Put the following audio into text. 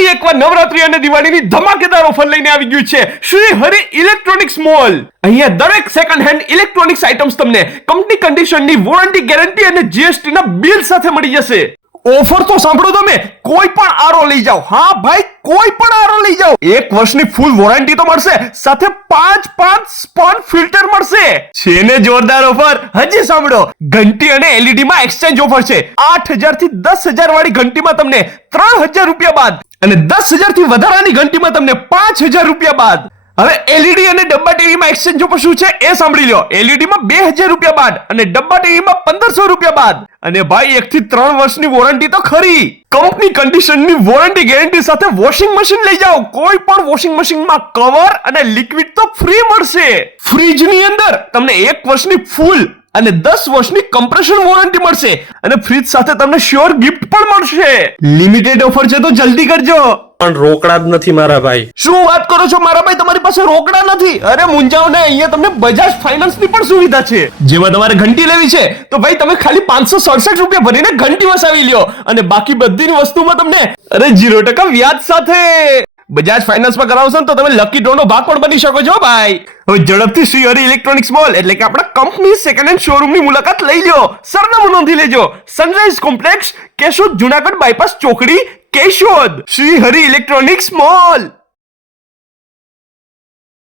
ફરી એકવાર નવરાત્રી અને દિવાળીની ધમાકેદાર ઓફર લઈને આવી ગયું છે શ્રી હરિ ઇલેક્ટ્રોનિક્સ મોલ. અહીંયા દરેક સેકન્ડ હેન્ડ ઇલેક્ટ્રોનિક્સ આઇટમ્સ તમને કંપની કન્ડિશનની વોરંટી ગેરંટી અને જીએસટી ના બિલ સાથે મળી જશે. ઓફર તો સાંભળો તમે, કોઈ પણ આરો લઈ જાઓ. હા ભાઈ, કોઈ પણ આરો લઈ જાઓ. 1 વર્ષની ફૂલ વોરંટી તો મળશે, સાથે 5 સ્પોન ફિલ્ટર મળશે. છે ને જોરદાર ઓફર. હજી સાંભળો, ઘંટી અને એલઈડી માં એક્સચેન્જ ઓફર છે. 8000 થી 10000 વાળી ઘંટીમાં તમને 3000 રૂપિયા બાદ અને 10000 થી વધારાની ઘંટીમાં તમને 5000 રૂપિયા બાદ. હવે એલઈડી અને ડબ્બા ટીવી માં એક્સચેન્જ ઓફર શું છે એ સાંભળી લો. એલઈડી માં 2000 રૂપિયા બાદ અને ડબ્બા ટીવી માં 1500 રૂપિયા બાદ. અને ભાઈ 1 થી 3 વર્ષની વોરંટી તો ખરી. કંપની કન્ડિશનની વોરંટી ગેરંટી સાથે વોશિંગ મશીન લઈ જાઓ. કોઈ પણ વોશિંગ મશીનમાં કવર અને લિક્વિડ તો ફ્રી મળશે. ફ્રીજની અંદર તમને 1 વર્ષની ફૂલ અને 10 વર્ષની કમ્પ્રેશન વોરંટી મળશે અને ફ્રીજ સાથે તમને શ્યોર ગિફ્ટ પણ મળશે. લિમિટેડ ઓફર છે તો જલ્દી કરજો. પણ રોકડા જ નથી મારા ભાઈ. શું વાત કરો છો મારા ભાઈ, તમારી પાસે રોકડા નથી? અરે મુંજાઓ ને, અહીંયા તમને બજાજ ફાઇનાન્સ ની પણ સુવિધા છે. જેમાં તમારે ઘંટી લેવી છે તો ભાઈ તમે ખાલી 567 રૂપિયા ભરીને ઘંટી વસાવી લ્યો અને બાકી બધી વસ્તુમાં તમને 0% વ્યાજ સાથે બજાજ ફાઇનાન્સ માં કરાવશો તો તમે લકી ડ્રો નો ભાગ પણ બની શકો છો ભાઈ. હવે ઝડપથી શ્રી હરિ ઇલેક્ટ્રોનિક્સ મોલ એટલે કે આપણા કંપની સેકન્ડ હેન્ડ શોરૂમ ની મુલાકાત લઈ લો. સરનામું નોંધી લેજો. Sunrise complex, Keshod, Junagadh bypass ચોકડી, કેશોદ. Shri Hari electronics mall.